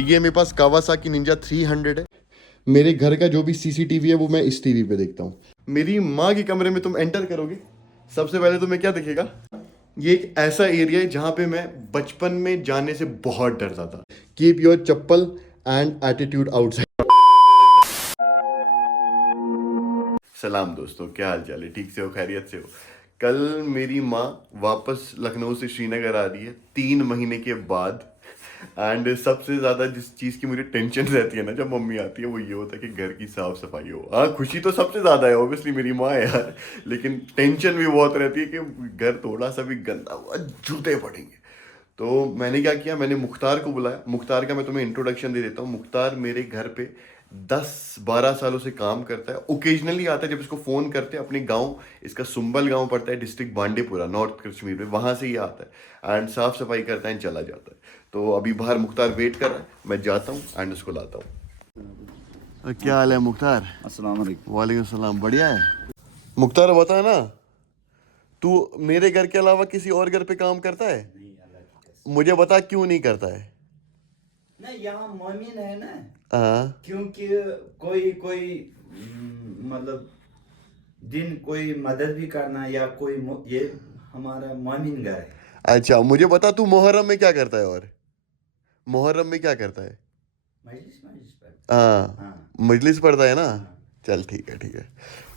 ये मेरे पास Kawasaki Ninja 300 है। मेरे घर का जो भी सीसीटीवी है वो मैं इस टीवी पे देखता हूँ। मेरी माँ के कमरे में तुम एंटर करोगे, सबसे पहले तुम्हें क्या दिखेगा? ये एक ऐसा एरिया है जहां पे मैं बचपन में जाने से बहुत डरता था। Keep your chappal and attitude outside. सलाम दोस्तों, क्या हाल चाल है? ठीक से हो? खैरियत से हो? कल मेरी माँ वापस लखनऊ से श्रीनगर आ रही है 3 महीने के बाद। एंड सबसे ज़्यादा जिस चीज़ की मुझे टेंशन रहती है ना जब मम्मी आती है, वो ये होता है कि घर की साफ सफाई हो। हाँ, खुशी तो सबसे ज़्यादा है, ऑब्वियसली मेरी माँ है यार, लेकिन टेंशन भी बहुत रहती है कि घर थोड़ा सा भी गंदा हुआ जूते पड़ेंगे। तो मैंने क्या किया, मैंने मुख्तार को बुलाया। मुख्तार का मैं तुम्हें इंट्रोडक्शन दे देता हूँ। मुख्तार मेरे घर पे 10-12 सालों से काम करता है। ओकेजनली आता है जब इसको फ़ोन करते हैं। अपने गांव, इसका सुंबल गांव पड़ता है, डिस्ट्रिक्ट बांडीपुरा, नॉर्थ कश्मीर में, वहां से ही आता है एंड साफ सफाई करता है, चला जाता है। तो अभी बाहर मुख्तार वेट कर रहा है, मैं जाता हूँ एंड उसको लाता हूँ। क्या हाल है मुख्तार? अस्सलाम वालेकुम। वालेकुम सलाम। बढ़िया है मुख्तार। बता ना, तू मेरे घर के अलावा किसी और घर पे काम करता है? नहीं, अल्लाह की कसम। मुझे बता क्यों नहीं करता है? ना यहाँ मोमिन है ना, हाँ। क्योंकि कोई कोई मतलब दिन कोई मदद भी करना या कोई ये हमारा मोमिन घर है। अच्छा, मुझे बता तू मुहर्रम में क्या करता है? और मुहर्रम में क्या करता है? मजलिस मजलिस पर। हाँ, हाँ मजलिस पढ़ता है ना। हाँ। चल ठीक है, ठीक है।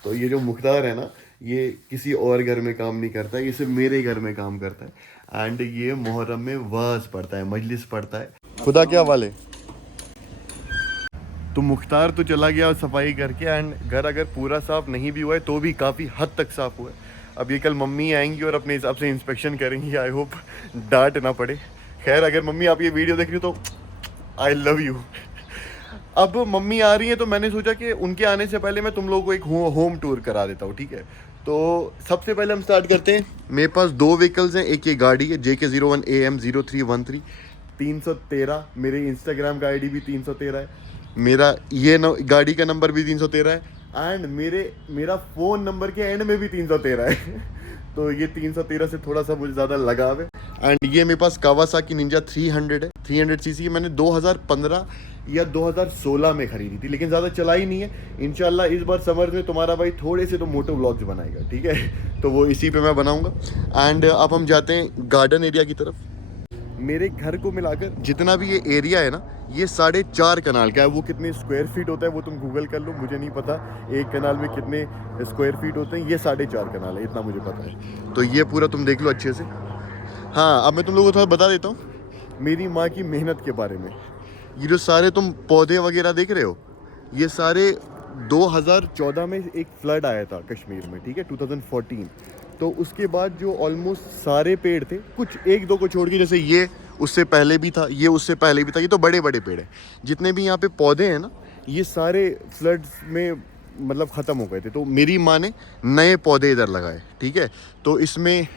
तो ये जो मुख्तार है ना, ये किसी और घर में काम नहीं करता है, ये सिर्फ मेरे घर में काम करता है। एंड ये मुहर्रम में वाज पढ़ता है, मजलिस पढ़ता है। खुदा क्या वाले। तो मुख्तार तो चला गया सफाई करके, एंड घर अगर पूरा साफ नहीं भी हुआ है तो भी काफ़ी हद तक साफ हुआ है। अब ये कल मम्मी आएंगी और अपने हिसाब से इंस्पेक्शन करेंगी। आई होप डांट ना पड़े। खैर, अगर मम्मी आप ये वीडियो देख रही हो तो आई लव यू। अब मम्मी आ रही है तो मैंने सोचा कि उनके आने से पहले मैं तुम लोगों को एक होम टूर करा देता हूँ, ठीक है? तो सबसे पहले हम स्टार्ट करते हैं। मेरे पास 2 व्हीकल्स हैं। एक ये गाड़ी है JK01AM0313 313। मेरे इंस्टाग्राम का आईडी भी 313 है। मेरा ये गाड़ी का नंबर भी 313 है। एंड मेरा फ़ोन नंबर के एंड में भी 313 है। तो ये 313 से थोड़ा सा मुझे ज़्यादा लगाव है। एंड ये मेरे पास कावासाकी निंजा 300 है, 300 सीसी है। मैंने 2015 या 2016 में खरीदी थी, लेकिन ज़्यादा चलाई नहीं है। इंशाल्लाह इस बार समर में तुम्हारा भाई थोड़े से तो मोटो व्लॉग्स बनाएगा, ठीक है? तो वो इसी पे मैं बनाऊंगा। एंड अब हम जाते हैं गार्डन एरिया की तरफ। मेरे घर को मिलाकर जितना भी ये एरिया है ना, ये 4.5 कनाल का है। वो कितने स्क्वायर फीट होता है वो तुम गूगल कर लो, मुझे नहीं पता एक कनाल में कितने स्क्वायर फीट होते हैं। ये 4.5 कनाल है, इतना मुझे पता है। तो ये पूरा तुम देख लो अच्छे से। हाँ, अब मैं तुम लोगों को थोड़ा बता देता हूँ मेरी माँ की मेहनत के बारे में। ये जो सारे तुम पौधे वगैरह देख रहे हो, ये सारे 2014 में एक फ्लड आया था कश्मीर में, ठीक है, 2014। तो उसके बाद जो ऑलमोस्ट सारे पेड़ थे, कुछ एक दो को छोड़ के, जैसे ये उससे पहले भी था, ये उससे पहले भी था, ये तो बड़े बड़े पेड़ हैं। जितने भी यहाँ पे पौधे हैं ना, ये सारे फ्लड्स में मतलब ख़त्म हो गए थे। तो मेरी माँ ने नए पौधे इधर लगाए, ठीक है? तो इसमें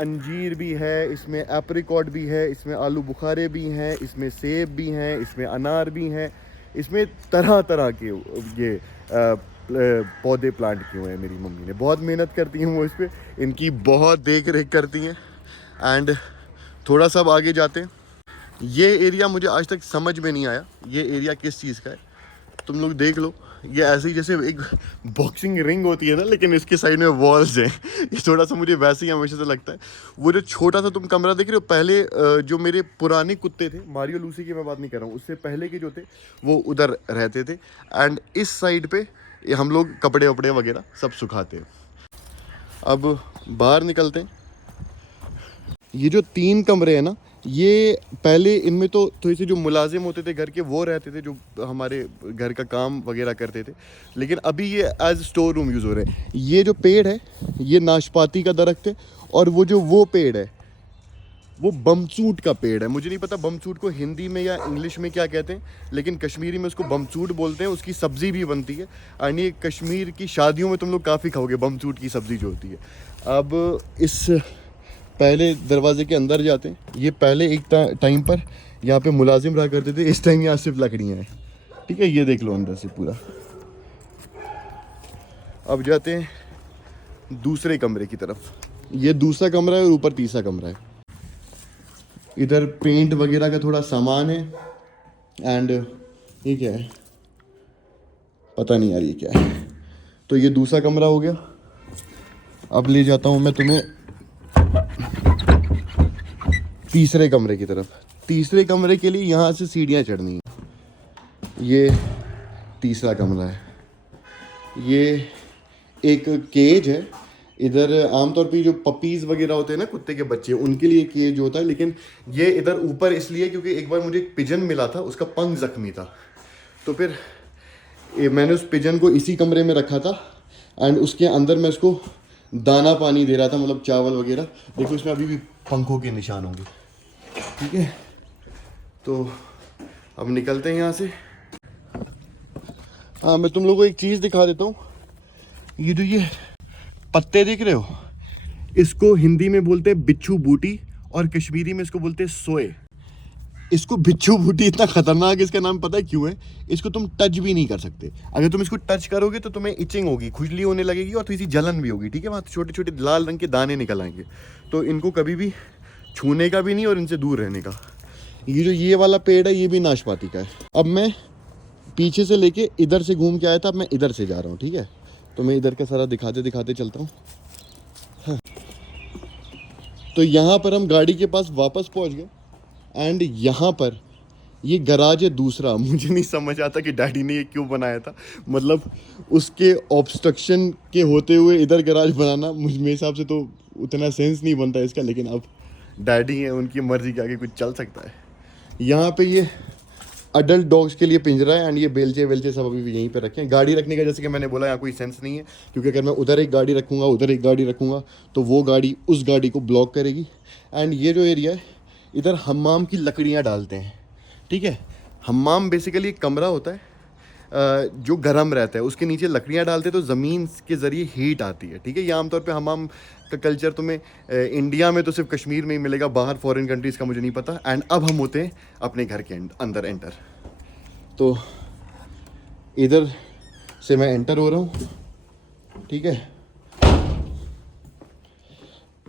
अंजीर भी है, इसमें एप्रिकॉट भी है, इसमें आलू बुखारे भी हैं, इसमें सेब भी हैं, इसमें अनार भी हैं, इसमें तरह तरह के ये पौधे प्लांट किए हुए हैं। मेरी मम्मी ने बहुत मेहनत करती हैं वो इस पर, इनकी बहुत देख रेख करती हैं। एंड थोड़ा सा अब आगे जाते हैं। ये एरिया मुझे आज तक समझ में नहीं आया ये एरिया किस चीज़ का है। तुम लोग देख लो, ये ऐसे ही जैसे एक बॉक्सिंग रिंग होती है ना, लेकिन इसके साइड में वॉल्स हैं। ये थोड़ा सा मुझे वैसे ही हमेशा से लगता है। वो जो छोटा सा तुम कमरा देख रहे हो, पहले जो मेरे पुराने कुत्ते थे, मारियो लूसी की मैं बात नहीं कर रहा हूँ, उससे पहले के जो थे वो उधर रहते थे। एंड इस साइड पे हम लोग कपड़े वपड़े वगैरह सब सुखाते हैं। अब बाहर निकलते हैं। ये जो 3 कमरे हैं ना, ये पहले इनमें तो थोड़ी सी जो मुलाजिम होते थे घर के वो रहते थे, जो हमारे घर का काम वगैरह करते थे। लेकिन अभी ये एज स्टोर रूम यूज़ हो रहे हैं। ये जो पेड़ है, ये नाशपाती का दरख्त है। और वो पेड़ है, वो बमसूट का पेड़ है। मुझे नहीं पता बमसूट को हिंदी में या इंग्लिश में क्या कहते हैं, लेकिन कश्मीरी में उसको बमसूट बोलते हैं। उसकी सब्ज़ी भी बनती है। एंड ये कश्मीर की शादियों में तुम लोग काफ़ी खाओगे बमसूट की सब्ज़ी जो होती है। अब इस पहले दरवाजे के अंदर जाते हैं। ये पहले एक टाइम पर यहाँ पे मुलाजिम रहा करते थे, इस टाइम यहाँ सिर्फ लकड़ियाँ हैं, ठीक है? ये देख लो अंदर से पूरा। अब जाते हैं दूसरे कमरे की तरफ। ये दूसरा कमरा है और ऊपर तीसरा कमरा है। इधर पेंट वगैरह का थोड़ा सामान है। एंड ये क्या है, पता नहीं यार ये क्या है। तो ये दूसरा कमरा हो गया। अब ले जाता हूँ मैं तुम्हें तीसरे कमरे की तरफ। तीसरे कमरे के लिए यहाँ से सीढ़ियाँ चढ़नी है। ये तीसरा कमरा है। ये एक केज है। इधर आमतौर पे जो पपीज़ वगैरह होते हैं ना, कुत्ते के बच्चे, उनके लिए केज होता है, लेकिन ये इधर ऊपर इसलिए क्योंकि एक बार मुझे एक पिजन मिला था, उसका पंख जख्मी था, तो फिर मैंने उस पिजन को इसी कमरे में रखा था एंड उसके अंदर मैं उसको दाना पानी दे रहा था, मतलब चावल वगैरह। देखो इसमें अभी भी पंखों के निशान होंगे, ठीक है। तो अब निकलते हैं यहाँ से। हाँ, मैं तुम लोगों को एक चीज़ दिखा देता हूँ। ये जो ये पत्ते दिख रहे हो, इसको हिंदी में बोलते हैं बिच्छू बूटी और कश्मीरी में इसको बोलते हैं सोए। इसको बिच्छू बूटी इतना खतरनाक इसका नाम पता है क्यों है? इसको तुम टच भी नहीं कर सकते। अगर तुम इसको टच करोगे तो तुम्हें इचिंग होगी, खुजली होने लगेगी और थोड़ी सी जलन भी होगी, ठीक है। वहाँ छोटे छोटे लाल रंग के दाने निकल आएंगे। तो इनको कभी भी छूने का भी नहीं और इनसे दूर रहने का। ये जो ये वाला पेड़ है, ये भी नाशपाती का है। अब मैं पीछे से लेके इधर से घूम के आया था, अब मैं इधर से जा रहा हूँ, ठीक है। तो मैं इधर का सारा दिखाते दिखाते चलता हूँ। हाँ। तो यहाँ पर हम गाड़ी के पास वापस पहुँच गए एंड यहाँ पर ये गराज है दूसरा। मुझे नहीं समझ आता कि डैडी ने ये क्यों बनाया था, मतलब उसके ऑब्स्ट्रक्शन के होते हुए इधर गराज बनाना मुझ मेरे हिसाब से तो उतना सेंस नहीं बनता इसका, लेकिन अब डैडी हैं, उनकी मर्जी के आगे कुछ चल सकता है। यहाँ पे ये अडल्ट डॉग्स के लिए पिंजरा है एंड ये बेलचे वेलचे सब अभी भी यहीं पे रखे हैं। गाड़ी रखने का जैसे कि मैंने बोला यहाँ कोई सेंस नहीं है, क्योंकि अगर मैं उधर एक गाड़ी रखूँगा उधर एक गाड़ी रखूँगा तो वो गाड़ी उस गाड़ी को ब्लॉक करेगी। एंड ये जो एरिया है, इधर हम्माम की लकड़ियाँ डालते हैं, ठीक है। हम्माम बेसिकली एक कमरा होता है जो गर्म रहता है, उसके नीचे लकड़ियाँ डालते हैं तो ज़मीन के ज़रिए हीट आती है, ठीक है। ये आमतौर पे हम्माम का कल्चर तुम्हें इंडिया में तो सिर्फ कश्मीर में ही मिलेगा, बाहर फॉरेन कंट्रीज़ का मुझे नहीं पता। एंड अब हम होते हैं अपने घर के अंदर एंटर। तो इधर से मैं एंटर हो रहा हूँ, ठीक है।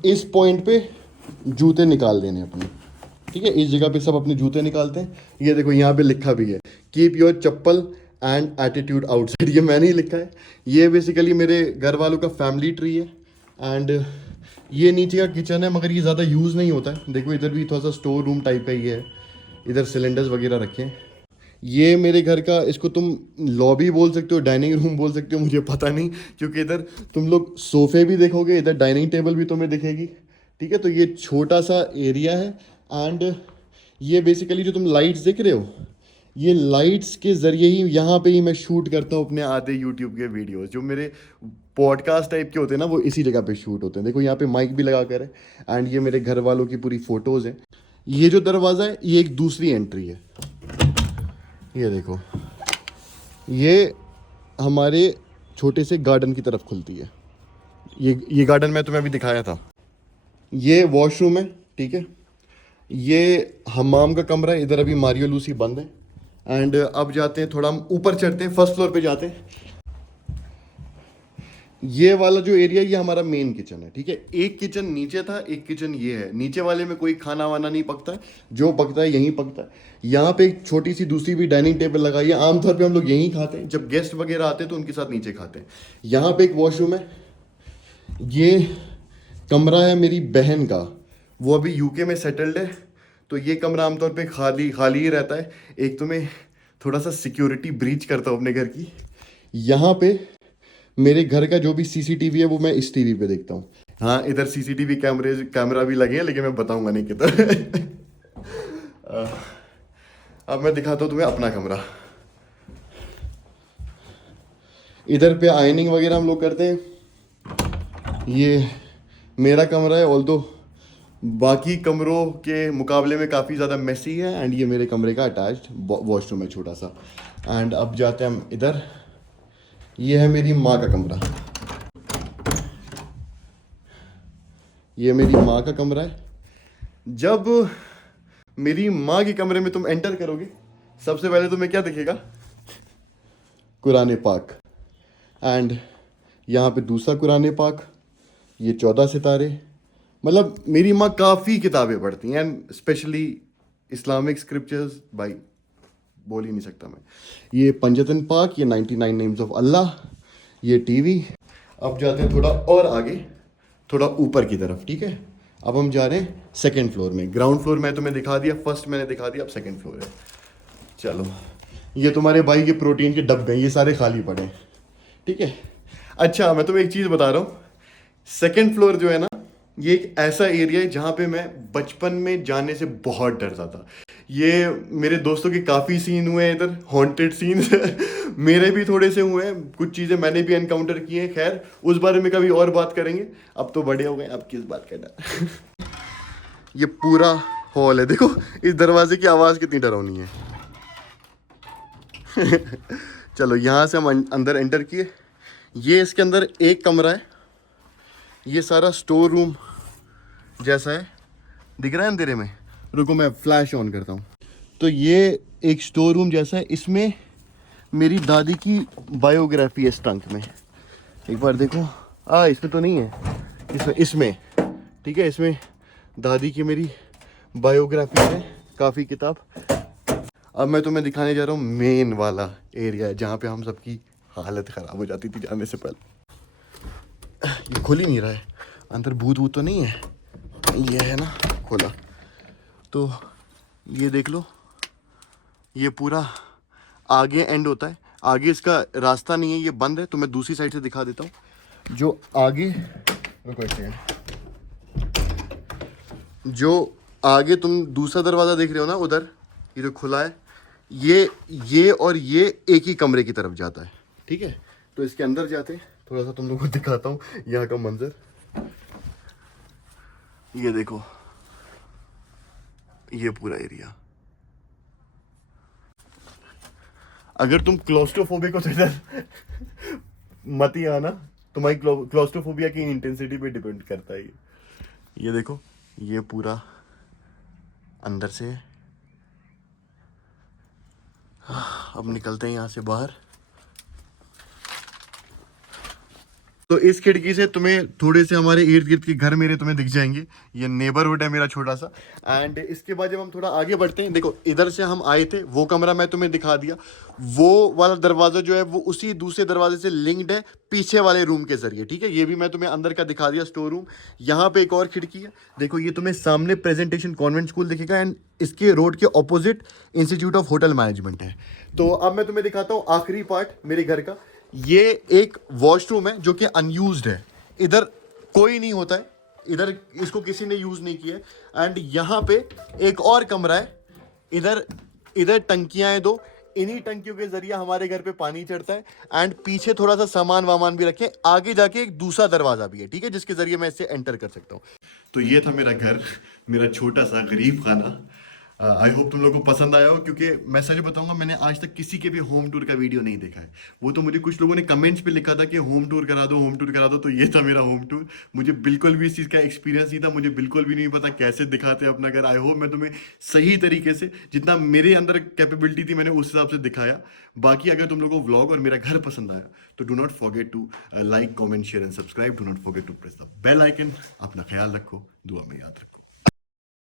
इस पॉइंट पे जूते निकाल देने अपने, ठीक है। इस जगह पे सब अपने जूते निकालते हैं। ये देखो यहाँ पे लिखा भी है, keep your chappal and attitude outside. ये मैंने ही लिखा है। ये बेसिकली मेरे घर वालों का फैमिली ट्री है एंड ये नीचे का किचन है, मगर ये ज़्यादा यूज़ नहीं होता है। देखो इधर भी थोड़ा सा स्टोर रूम टाइप का ये है, इधर सिलेंडर्स वगैरह रखे हैं। ये मेरे घर का, इसको तुम लॉबी बोल सकते हो, डाइनिंग रूम बोल सकते हो, मुझे पता नहीं, क्योंकि इधर तुम लोग सोफ़े भी देखोगे, इधर डाइनिंग टेबल भी तुम्हें दिखेगी, ठीक है। तो ये छोटा सा एरिया है एंड ये बेसिकली जो तुम लाइट्स देख रहे हो, ये लाइट्स के ज़रिए ही यहाँ पे ही मैं शूट करता हूँ अपने आधे यूट्यूब के वीडियोस। जो मेरे पॉडकास्ट टाइप के होते हैं ना, वो इसी जगह पे शूट होते हैं। देखो यहाँ पे माइक भी लगा कर है एंड ये मेरे घर वालों की पूरी फ़ोटोज़ हैं। ये जो दरवाज़ा है, ये एक दूसरी एंट्री है। ये देखो, ये हमारे छोटे से गार्डन की तरफ खुलती है। ये गार्डन मैं तुम्हें अभी दिखाया था। ये वॉशरूम है, ठीक है। ये हमाम का कमरा है। इधर अभी मारियो लूसी बंद है एंड अब जाते हैं, थोड़ा हम ऊपर चढ़ते हैं, फर्स्ट फ्लोर पे जाते हैं। ये वाला जो एरिया, ये हमारा मेन किचन है, ठीक है। एक किचन नीचे था, एक किचन ये है। नीचे वाले में कोई खाना वाना नहीं पकता है, जो पकता है यहीं पकता है। यहाँ पे एक छोटी सी दूसरी भी डाइनिंग टेबल लगाई है। आमतौर पे हम लोग यहीं खाते हैं, जब गेस्ट वगैरह आते हैं तो उनके साथ नीचे खाते हैं। यहाँ पे एक वॉशरूम है। ये कमरा है मेरी बहन का, वो अभी यूके में सेटल्ड है, तो ये कमरा आमतौर पे खाली खाली ही रहता है। एक तो मैं थोड़ा सा सिक्योरिटी ब्रीच करता हूँ अपने घर की। यहाँ पे मेरे घर का जो भी सीसीटीवी है वो मैं इस टीवी पे देखता हूँ। हाँ, इधर सीसीटीवी कैमरा भी लगे हैं, लेकिन मैं बताऊंगा नहीं किधर। अब मैं दिखाता हूँ तुम्हें अपना कमरा। इधर पे आयनिंग वगैरह हम लोग करते हैं। ये मेरा कमरा है, ऑल्दो बाकी कमरों के मुकाबले में काफ़ी ज़्यादा मेसी है एंड ये मेरे कमरे का अटैच्ड वॉशरूम है छोटा सा। एंड अब जाते हैं हम इधर। ये है मेरी माँ का कमरा। ये मेरी माँ का कमरा है। जब मेरी माँ के कमरे में तुम एंटर करोगे, सबसे पहले तुम्हें क्या दिखेगा? कुरान पाक। एंड यहाँ पे दूसरा कुरान पाक, ये 14 सितारे। मतलब मेरी माँ काफ़ी किताबें पढ़ती हैं एंड स्पेशली इस्लामिक स्क्रिप्चर्स। भाई बोल ही नहीं सकता मैं। ये पंजतन पार्क, ये 99 नेम्स ऑफ अल्लाह, ये टीवी। अब जाते हैं थोड़ा और आगे, थोड़ा ऊपर की तरफ, ठीक है। अब हम जा रहे हैं सेकंड फ्लोर में। ग्राउंड फ्लोर मैं तुम्हें दिखा दिया, फर्स्ट मैंने दिखा दिया, अब सेकंड फ्लोर है। चलो, ये तुम्हारे भाई के प्रोटीन के डब्बे हैं, ये सारे खाली पड़े हैं, ठीक है। अच्छा, मैं तुम्हें एक चीज़ बता रहा हूँ, सेकंड फ्लोर जो है ना, ये एक ऐसा एरिया है जहाँ पे मैं बचपन में जाने से बहुत डरता था। ये मेरे दोस्तों के काफ़ी सीन हुए हैं इधर, हॉन्टेड सीन मेरे भी थोड़े से हुए हैं, कुछ चीज़ें मैंने भी एनकाउंटर की हैं। खैर, उस बारे में कभी और बात करेंगे, अब तो बड़े हो गए, अब किस बात का डर। ये पूरा हॉल है, देखो इस दरवाजे की आवाज़ कितनी डरावनी है। चलो, यहाँ से हम अंदर एंटर किए। ये इसके अंदर एक कमरा है, ये सारा स्टोर रूम जैसा है, दिख रहा है अंधेरे में? रुको मैं फ्लैश ऑन करता हूँ। तो ये एक स्टोर रूम जैसा है, इसमें मेरी दादी की बायोग्राफी है इस ट्रंक में, एक बार देखो। इसमें तो नहीं है, इसमें ठीक है, इसमें दादी की मेरी बायोग्राफी है, काफ़ी किताब। अब मैं तुम्हें दिखाने जा रहा हूँ मेन वाला एरिया है, जहाँ पे हम सबकी हालत ख़राब हो जाती थी जाने से पहले। ये खुल ही नहीं रहा है, अंदर भूत वूत तो नहीं है? ये है ना खोला, तो ये देख लो, ये पूरा आगे एंड होता है, आगे इसका रास्ता नहीं है, ये बंद है। तो मैं दूसरी साइड से दिखा देता हूँ। जो आगे, रुको एक सेकंड, जो आगे तुम दूसरा दरवाज़ा देख रहे हो ना उधर, ये जो खुला है, ये और ये एक ही कमरे की तरफ जाता है, ठीक है। तो इसके अंदर जाते हैं, थोड़ा सा तुम लोगों को दिखाता हूँ यहाँ का मंजर। ये देखो, ये पूरा एरिया। अगर तुम क्लोस्ट्रोफोबिक हो तो इधर मत ही आना, तुम्हारी क्लोस्ट्रोफोबिया की इंटेंसिटी पे डिपेंड करता है ये देखो, ये पूरा अंदर से। अब निकलते हैं यहाँ से बाहर। तो इस खिड़की से तुम्हें थोड़े से हमारे इर्द गिर्द के घर मेरे तुम्हें दिख जाएंगे, ये नेबरहुड है मेरा छोटा सा। एंड इसके बाद जब हम थोड़ा आगे बढ़ते हैं, देखो इधर से हम आए थे, वो कमरा मैं तुम्हें दिखा दिया, वो वाला दरवाजा जो है वो उसी दूसरे दरवाजे से लिंक्ड है पीछे वाले रूम के जरिए, ठीक है। ये भी मैं तुम्हें अंदर का दिखा दिया, स्टोर रूम। यहाँ पे एक और खिड़की है, देखो ये तुम्हें सामने प्रेजेंटेशन कॉन्वेंट स्कूल दिखेगा, एंड इसके रोड के opposite institute of hotel management है। तो अब मैं तुम्हें दिखाता हूँ आखिरी पार्ट मेरे घर का। ये एक वॉशरूम है जो कि अनयूज्ड है, इधर कोई नहीं होता है, इधर इसको किसी ने यूज नहीं किया है। एंड यहाँ पे एक और कमरा है, इधर इधर टंकियां हैं दो, इन्हीं टंकियों के जरिए हमारे घर पे पानी चढ़ता है। एंड पीछे थोड़ा सा सामान वामान भी रखे, आगे जाके एक दूसरा दरवाजा भी है, ठीक है, जिसके जरिए मैं इससे एंटर कर सकता हूँ। तो ये था मेरा घर, मेरा छोटा सा गरीब खाना। आई होप तुम लोगों को पसंद आया हो, क्योंकि मैं सच बताऊंगा, मैंने आज तक किसी के भी होम टूर का वीडियो नहीं देखा है। वो तो मुझे कुछ लोगों ने कमेंट्स पे लिखा था कि होम टूर करा दो, होम टूर करा दो, तो ये था मेरा होम टूर। मुझे बिल्कुल भी इस चीज़ का एक्सपीरियंस नहीं था, मुझे बिल्कुल भी नहीं पता कैसे दिखाते हैं अपना घर। आई होप मैं तुम्हें सही तरीके से, जितना मेरे अंदर कैपेबिलिटी थी, मैंने उस हिसाब से दिखाया। बाकी अगर तुम लोगों को व्लॉग और मेरा घर पसंद आया तो do not forget to like, comment, share and subscribe. Do not forget to press the bell icon. अपना ख्याल रखो, दुआ में याद रखो।